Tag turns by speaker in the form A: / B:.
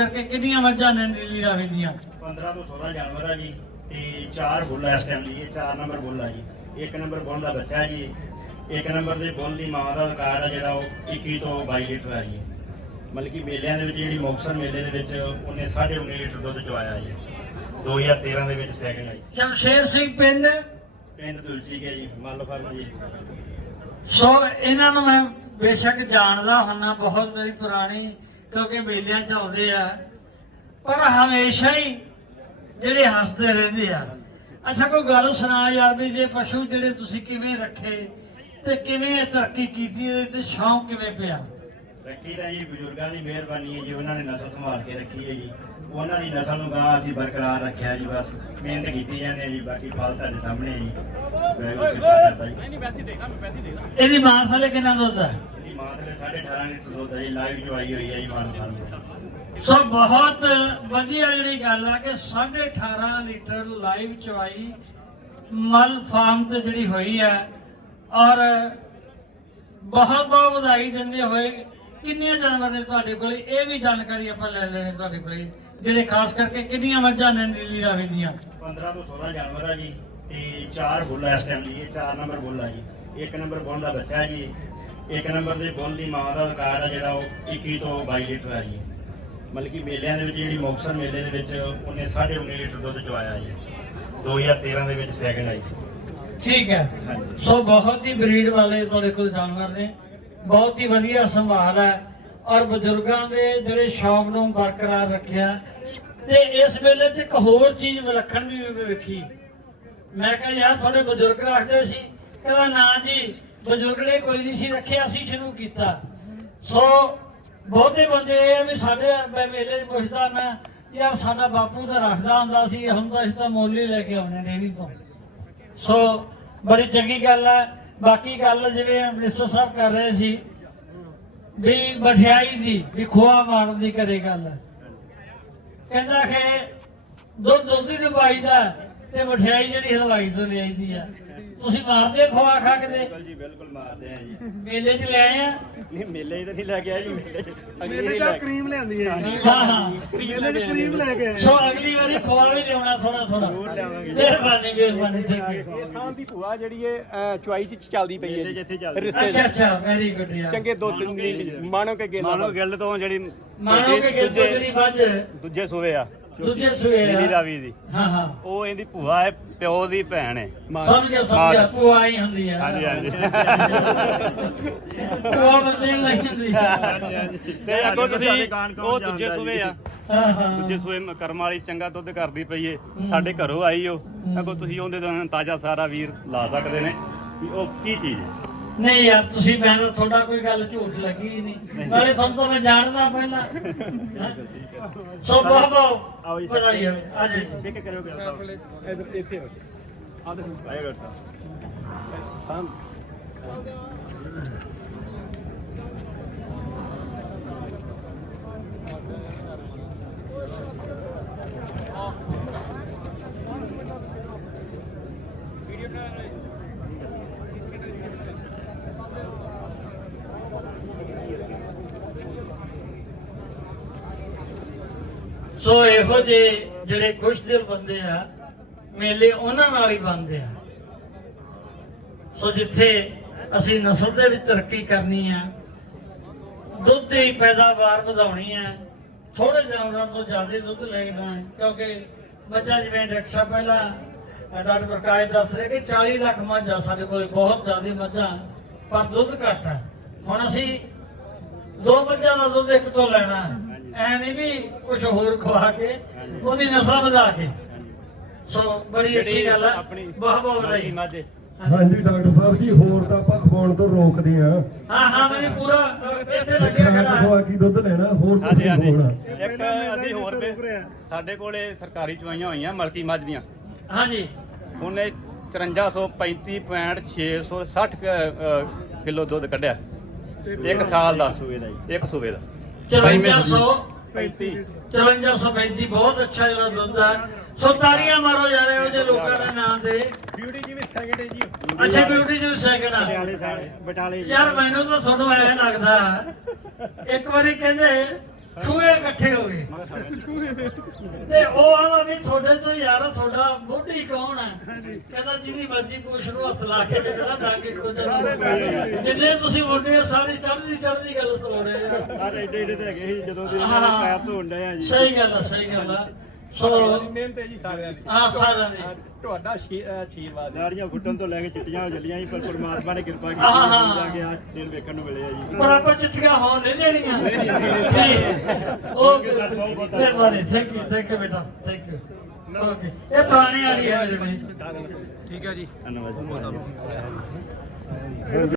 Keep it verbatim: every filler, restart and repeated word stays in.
A: ਕਿ ਕਿੰਨੀਆਂ ਮੱਝਾਂ ਨੇ ਨੀਲੀ ਰਾਵੀ ਦੀਆਂ?
B: पंद्रह तो सोलह जानवर है जी ते चार बुल है इस टाइम जी। ये चार नंबर बुल है जी। एक नंबर बुल का बच्चा है जी। एक नंबर के बुल की माँ का रिकॉर्ड है जो इक्की तो बाई लीटर है जी। मतलब कि मेलिਆਂ ਦੇ ਵਿੱਚ ਜਿਹੜੀ ਮੁਕਤਸਰ ਮੇਲੇ ਦੇ ਵਿੱਚ ਉਹਨੇ साढ़े उन्नीस लीटर ਦੁੱਧ ਚਵਾਇਆ ਜੀ। दो हज़ार तेरह ਦੇ ਵਿੱਚ ਸੈਕਿੰਡ ਆਈ।
A: ਸ਼ਮਸ਼ੇਰ ਸਿੰਘ ਪਿੰਡ
B: ਪਿੰਡ ਤੁਲਸੀ ਕੇ ਜੀ ਮੱਲ ਫਾਰਮ ਜੀ।
A: ਸੋ ਇਹਨਾਂ ਨੂੰ ਮੈਂ ਬੇਸ਼ੱਕ ਜਾਣਦਾ ਹੁੰਨਾ, ਬਹੁਤ ਮੇਰੀ ਪੁਰਾਣੀ, ਕਿਉਂਕਿ ਮੇਲਿਆਂ ਚ ਆਉਂਦੇ ਆ, ਪਰ ਹਮੇਸ਼ਾ ਹੀ ਜਿਹੜੇ ਹੱਸਦੇ ਰਹਿੰਦੇ ਆ। ਅੱਛਾ ਕੋਈ ਗੱਲ ਸੁਣਾ ਯਾਰ ਵੀ ਜੇ ਪਸ਼ੂ ਜਿਹੜੇ ਤੁਸੀਂ ਕਿਵੇਂ ਰੱਖੇ ਤੇ ਕਿਵੇਂ ਤਰੱਕੀ ਕੀਤੀ ਤੇ ਸ਼ੌਂਕ ਕਿਵੇਂ ਪਿਆ?
B: ਰੱਖੀ ਤਾਂ ਜੀ ਬਜ਼ੁਰਗਾਂ ਦੀ ਮਿਹਰਬਾਨੀ ਹੈ ਜੀ। ਉਹਨਾਂ ਨੇ ਨਸਲ ਸੰਭਾਲ ਕੇ ਰੱਖੀ ਹੈ ਜੀ। ਉਹਨਾਂ ਦੀ ਨਸਲ ਨੂੰ ਗਾਂ ਅਸੀਂ ਬਰਕਰਾਰ ਰੱਖਿਆ ਜੀ। ਬਸ ਮਿਹਨਤ ਕੀਤੀ ਜਾਂਦੇ ਜੀ। ਬਾਕੀ ਫਲ ਤੁਹਾਡੇ ਸਾਹਮਣੇ ਜੀ।
A: ਇਹਦੀ ਮਾਂ ਸਾਲੇ ਕਿੰਨਾ ਦੁੱਧ ਹੈ?
B: ਇਹਦੀ ਮਾਂ ਥਲੇ ਸਾਢੇ ਅਠਾਰਾਂ ਲੀਟਰ ਦੁੱਧ ਹੈ ਜੀ। ਲਾਈਵ ਚਵਾਈ ਹੋਈ ਹੈ ਜੀ ਮਾਨ ਫਾਰਮ ਤੋਂ।
A: ਸੋ ਬਹੁਤ ਵਧੀਆ ਜਿਹੜੀ ਗੱਲ ਆ ਕਿ ਸਾਢੇ ਅਠਾਰਾਂ ਲੀਟਰ ਲਾਈਵ ਚਵਾਈ ਮਲ ਫਾਰਮ ਤੇ ਜਿਹੜੀ ਹੋਈ ਹੈ। ਔਰ ਬਹੁਤ ਬਹੁਤ ਵਧਾਈ ਦਿੰਦੇ ਹੋਏ ਕਿੰਨੇ ਜਾਨਵਰ ਨੇ ਤੁਹਾਡੇ ਕੋਲ, ਇਹ ਵੀ ਜਾਣਕਾਰੀ ਆਪਾਂ ਲੈ ਲੈਣੇ ਤੁਹਾਡੇ ਕੋਲ, ਜਿਹੜੇ ਖਾਸ ਕਰਕੇ ਕਿੰਨੀਆਂ ਮੱਝਾਂ ਨੇ ਨੀਲੀ ਰਾਵੀ ਦੀਆਂ?
B: पंद्रह तो सोलह जानवर है जी ते चार बुल है इस टाइम जी। ये चार नंबर बुल है जी। एक नंबर बुल का बच्चा है जी। एक नंबर के बुल की माँ का रिकॉर्ड है जो इक्की तो बाई लीटर है जी। मतलब कि मेलिਆਂ ਦੇ ਵਿੱਚ ਜਿਹੜੀ ਮੁਕਤਸਰ ਮੇਲੇ ਦੇ ਵਿੱਚ ਉਹਨੇ साढ़े उन्नीस ਲੀਟਰ ਦੁੱਧ ਚਵਾਇਆ ਜੀ। दो हज़ार तेरह ਦੇ ਵਿੱਚ ਸੈਕਿੰਡ ਆਈ ਸੀ।
A: ਠੀਕ ਹੈ। ਸੋ ਬਹੁਤ ਹੀ ਬਰੀਡ ਵਾਲੇ ਤੁਹਾਡੇ ਕੋਲ ਜਾਨਵਰ ਨੇ, ਬਹੁਤ ਹੀ ਵਧੀਆ ਸੰਭਾਲ ਹੈ ਔਰ ਬਜ਼ੁਰਗਾਂ ਦੇ ਜਿਹੜੇ ਸ਼ੌਕ ਨੂੰ ਬਰਕਰਾਰ ਰੱਖਿਆ। ਤੇ ਇਸ ਵੇਲੇ 'ਚ ਇੱਕ ਹੋਰ ਚੀਜ਼ ਵਿਲੱਖਣ ਵੀ ਵੇਖੀ। ਮੈਂ ਕਿਹਾ ਯਾਰ ਤੁਹਾਡੇ ਬਜ਼ੁਰਗ ਰੱਖਦੇ ਸੀ, ਕਹਿੰਦਾ ਨਾ ਜੀ ਬਜ਼ੁਰਗ ਨੇ ਕੋਈ ਨਹੀਂ ਸੀ ਰੱਖਿਆ, ਅਸੀਂ ਸ਼ੁਰੂ ਕੀਤਾ। ਸੋ ਬਹੁਤੇ ਬੰਦੇ ਇਹ ਆ ਵੀ ਸਾਡੇ ਮੈਂ ਮੇਲੇ 'ਚ ਪੁੱਛਦਾ ਮੈਂ ਯਾਰ ਸਾਡਾ ਬਾਪੂ ਤਾਂ ਰੱਖਦਾ ਹੁੰਦਾ ਸੀ, ਹੁਣ ਤਾਂ ਅਸੀਂ ਤਾਂ ਮੁੱਲ ਹੀ ਲੈ ਕੇ ਆਉਣੇ ਡੇਅਰੀ ਤੋਂ। ਸੋ ਬੜੀ ਚੰਗੀ ਗੱਲ ਹੈ। ਬਾਕੀ ਗੱਲ ਜਿਵੇਂ ਮਿਨਿਸਟਰ ਸਾਹਿਬ ਕਰ ਰਹੇ ਸੀ ਵੀ ਮਠਿਆਈ ਦੀ, ਵੀ ਖੋਆ ਮਾਰਨ ਦੀ ਕਰੇ ਗੱਲ, ਕਹਿੰਦਾ ਕਿ ਦੁੱਧ ਦੁੱਧ ਹੀ ਪਾਈਦਾ ਤੇ ਮਠਿਆਈ ਜਿਹੜੀ ਹਲਵਾਈ ਤੋਂ ਲਿਆਈਦੀ ਆ। ਤੁਸੀਂ ਮਾਰਦੇ ਖੋਆ ਖਾ ਕੇ?
B: ਬਿਲਕੁਲ ਜੀ ਬਿਲਕੁਲ ਮਾਰਦੇ ਆ ਜੀ।
A: ਮੇਲੇ 'ਚ ਲੈ ਆਏ ਆ?
B: ਨਹੀਂ ਮੇਲੇ ਤਾਂ ਨਹੀਂ ਲੈ ਕੇ ਆਏ ਜੀ। ਮੇਲੇ 'ਚ
C: ਮੇਲੇ 'ਚ ਕਰੀਮ ਲਿਆਂਦੀ ਹੈ।
A: ਹਾਂ ਹਾਂ
C: ਮੇਲੇ 'ਚ ਕਰੀਮ ਲੈ ਕੇ ਆਏ।
A: ਸੋ ਅਗਲੀ ਵਾਰੀ ਖੋਆ ਵੀ ਲਿਆਉਣਾ ਥੋੜਾ ਥੋੜਾ। ਮਿਹਰਬਾਨੀ ਮਿਹਰਬਾਨੀ।
C: ਇਹ ਸਾਂ ਦੀ ਭੂਆ ਜਿਹੜੀ ਹੈ ਚੁਆਈ 'ਚ ਚੱਲਦੀ ਪਈ ਹੈ
B: ਜਿੱਥੇ ਚੱਲਦੀ।
A: ਅੱਛਾ ਅੱਛਾ ਵੈਰੀ ਗੁੱਡ ਯਾਰ।
C: ਚੰਗੇ ਦੋ ਤਿੰਨ ਮਾਣੋ ਕੇ ਗਿੱਲ
D: ਮਾਣੋ ਗਿੱਲ ਤੋਂ ਜਿਹੜੀ
A: ਮਾਣੋ ਕਿ ਗਿੱਲ ਤੋਂ ਜਿਹੜੀ ਵੱਜ
D: ਦੂਜੇ ਸੂਏ ਆ
A: ਦੂਜੇ ਸੂਏ
D: ਨੀਲੀ ਰਾਵੀ ਦੀ,
A: ਹਾਂ ਹਾਂ
D: ਉਹ ਇਹਦੀ ਭੂਆ ਹੈ, ਪਿਓ ਦੀ ਭੈਣ ਹੈ।
A: ਸਮਝ ਗਿਆ ਸਮਝ ਗਿਆ। ਭੂਆ ਹੀ ਹੁੰਦੀ ਆ।
D: ਹਾਂਜੀ ਹਾਂਜੀ
A: ਭੂਆ ਬੰਦੇ ਨੂੰ ਨਹੀਂ ਹੁੰਦੀ।
D: ਤੇ ਅੱਗੋਂ ਤੁਸੀਂ ਉਹ ਦੂਜੇ ਸੂਏ ਆ,
A: ਹਾਂ ਹਾਂ
D: ਦੂਜੇ ਸੂਏ ਕਰਮ ਵਾਲੀ ਚੰਗਾ ਦੁੱਧ ਕਰਦੀ ਪਈ ਏ। ਸਾਡੇ ਘਰੋਂ ਆਈ ਉਹ, ਅੱਗੋਂ ਤੁਸੀਂ ਉਹਦੇ ਤੋਂ ਤਾਜ਼ਾ ਸਾਰਾ ਵੀਰ ਲਾ ਸਕਦੇ ਨੇ ਵੀ ਉਹ ਕੀ ਚੀਜ਼ ਹੈ।
A: ਨਹੀਂ ਯਾਰ ਤੁਸੀਂ, ਮੈਂ ਤਾਂ ਤੁਹਾਡਾ ਕੋਈ ਗੱਲ ਝੂਠ ਲੱਗੀ ਹੀ ਨਹੀਂ, ਨਾਲੇ ਤੁਹਾਨੂੰ ਤਾਂ ਮੈਂ ਜਾਣਦਾ ਪਹਿਲਾਂ। ਸੋ ਬਹੁਤ ਬਹੁਤ ਵਧਾਈ ਹੋਵੇ। ਆ ਜੀ
B: ਇੱਕ ਕਰਿਓ ਗੱਲ ਸਾਹਿਬ
C: ਇਧਰ ਇੱਥੇ ਆ ਦੇ
B: ਆਏ ਗੱਲ ਸਾਹਿਬ
C: ਸਾਂ
A: ਸੋ ਇਹੋ ਜਿਹੇ ਜਿਹੜੇ ਖੁਸ਼ਦਿਲ ਬੰਦੇ ਆ, ਮੇਲੇ ਉਹਨਾਂ ਨਾਲ ਹੀ ਬਣਦੇ ਆ। ਸੋ ਜਿੱਥੇ ਅਸੀਂ ਨਸਲ ਦੇ ਵਿੱਚ ਤਰੱਕੀ ਕਰਨੀ ਆ, ਦੁੱਧ ਦੀ ਪੈਦਾਵਾਰ ਵਧਾਉਣੀ ਹੈ, ਥੋੜੇ ਜਾਨਵਰਾਂ ਤੋਂ ਜ਼ਿਆਦਾ ਦੁੱਧ ਲੈਣਾ ਹੈ, ਕਿਉਂਕਿ ਮੱਝਾਂ ਜਿਵੇਂ ਡਾਕਟਰ ਸਾਹਿਬ ਪਹਿਲਾਂ ਡਾਕਟਰ ਪ੍ਰਕਾਸ਼ ਦੱਸ ਰਹੇ ਕਿ ਚਾਲੀ ਲੱਖ ਮੱਝਾਂ ਸਾਡੇ ਕੋਲ, ਬਹੁਤ ਜ਼ਿਆਦਾ ਮੱਝਾਂ, ਪਰ ਦੁੱਧ ਘੱਟ ਹੈ। ਹੁਣ ਅਸੀਂ ਦੋ ਮੱਝਾਂ ਦਾ ਦੁੱਧ ਇੱਕ ਤੋਂ ਲੈਣਾ, ਐ ਨਹੀਂ ਵੀ ਕੁਝ ਹੋਰ ਖਵਾ ਕੇ ਉਹਦੀ ਨਸਲ ਵਧਾ ਕੇ। ਸੋ ਬੜੀ ਅੱਛੀ ਗੱਲ ਹੈ, ਬਹੁਤ ਬਹੁਤ ਵਧਾਈ।
E: ਹਾਂਜੀ ਡਾਕਟਰ ਸਾਹਿਬ ਜੀ, ਹੋਰ ਤਾਂ ਆਪਾਂ ਖਵਾਉਣ ਤੋਂ ਰੋਕਦੇ ਆ।
A: ਹਾਂ ਹਾਂ ਮੈਨੂੰ ਪੂਰਾ ਇੱਥੇ ਲੱਗਿਆ ਖੜਾ
E: ਖਵਾ ਕੀ ਦੁੱਧ ਲੈਣਾ, ਹੋਰ ਕੁਝ
D: ਹਾਂਜੀ
E: ਨਹੀਂ
D: ਹਾਂਜੀ।
E: ਖਵਾਉਣਾ।
D: ਇੱਕ ਅਸੀਂ ਹੋਰ ਵੀ ਸਾਡੇ ਕੋਲੇ ਸਰਕਾਰੀ ਚਵਾਈਆਂ ਹੋਈਆਂ ਮਲਕੀ ਮੱਝ ਦੀਆਂ,
A: ਹਾਂਜੀ
D: ਉਹਨੇ ਚੁਰੰਜਾ ਸੌ ਪੈਂਤੀ ਪੁਆਇੰਟ ਛੇ ਸੌ ਸੱਠ ਕਿਲੋ ਦੁੱਧ ਕੱਢਿਆ ਇੱਕ ਸਾਲ ਦਾ, ਇੱਕ ਸੂਬੇ ਦਾ।
A: ਚੁਰੰਜਾ ਸੌ ਪੈਂਤੀ ਚੁਰੰਜਾ ਸੌ ਪੈਂਤੀ ਬਹੁਤ ਅੱਛਾ ਜਿਹੜਾ ਦੁੱਧ ਹੈ। ਸੋ ਤਾੜੀਆਂ ਮਾਰੋ ਯਾਰ ਇਹੋ ਜਿਹੇ ਲੋਕਾਂ ਦੇ ਨਾਂ ਤੇ।
C: ਬਿਊਟੀ ਜੀ ਵੀ ਸੈਕਿੰਡ ਹੈ ਜੀ।
A: ਅੱਛਾ ਬਿਊਟੀ ਜੀ ਸੈਕਿੰਡ ਆ
B: ਬਟਾਲੇ ਸਾਹਿਬ ਬਟਾਲੇ
A: ਯਾਰ। ਮੈਨੂੰ ਤਾਂ ਤੁਹਾਨੂੰ ਐ ਲੱਗਦਾ ਇੱਕ ਵਾਰੀ ਕਹਿੰਦੇ ਛੂਏ ਇਕੱਠੇ ਹੋ ਗਏ ਤੇ ਉਹ ਆਵਾ ਵੀ ਤੁਹਾਡੇ ਤੋਂ ਯਾਰ ਤੁਹਾਡਾ ਬੁੱਢੀ ਕੌਣ ਹੈ? ਕਹਿੰਦਾ ਜਿਹਦੀ ਮਰਜ਼ੀ ਪੁੱਛ ਲਓ, ਹੱਥ ਲਾ ਕੇ ਕਹਿੰਦਾ ਡਾਂਗੇ ਖੋਜਣ ਜਿੰਨੇ ਤੁਸੀਂ ਮੁੰਡੇ ਆ ਸਾਰੇ ਚੜ੍ਹਦੀ ਚੜ੍ਹਦੀ ਗੱਲ ਸੁਣਾਉਣੇ ਆ।
C: ਸਾਰੇ ਏਡੇ ਏਡੇ ਤੇ ਹੈਗੇ ਸੀ ਜਦੋਂ ਦੇ
A: ਹਾਂ।
C: ਪੈਰ ਧੋਣ ਡਏ ਆ ਜੀ।
A: ਸਹੀ ਗੱਲ ਆ, ਸਹੀ ਗੱਲ ਆ। ਸੋ
C: ਮਿਹਨਤ ਹੈ ਜੀ ਸਾਰਿਆਂ ਦੀ।
A: ਆ ਸਾਰਿਆਂ ਦੀ
C: ਹਾਂ, ਤੁਹਾਡਾ ਸ਼ੀ- ਅਹ ਆਸ਼ੀਰਵਾਦ ਦਾੜੀਆਂ ਫੁੱਟਣ ਤੋਂ ਲੈ ਕੇ ਚਿੱਟੀਆਂ ਹੋ ਚੱਲੀਆਂ ਸੀ, ਪਰ ਪਰਮਾਤਮਾ ਨੇ ਕਿਰਪਾ ਕੀਤੀ
A: ਹਾਂ, ਹਾਂ।
C: ਜਾ ਕੇ ਆ ਦਿਨ ਵੇਖਣ ਨੂੰ ਮਿਲੇ ਆ ਜੀ।
A: ਪਰ ਆਪਾਂ ਚਿੱਠੀਆਂ ਹੋਣ ਨਹੀਂ ਦੇਣੀਆਂ।
C: ਨਹੀਂ, ਨਹੀਂ, ਨਹੀਂ।
A: ਠੀਕ। ਓਕੇ
C: ਸਰ, ਬਹੁਤ ਬਹੁਤ
A: ਮਿਹਰਬਾਨੀ, ਥੈਂਕ ਯੂ, ਥੈਂਕ ਯੂ ਬੇਟਾ, ਥੈਂਕ ਯੂ। ਓਕੇ, ਇਹ ਪੁਰਾਣੀ ਵਾਲੀ ਹੈ ਜਿਹੜੀ।
C: ਠੀਕ ਹੈ ਜੀ।
B: ਧੰਨਵਾਦ ਜੀ।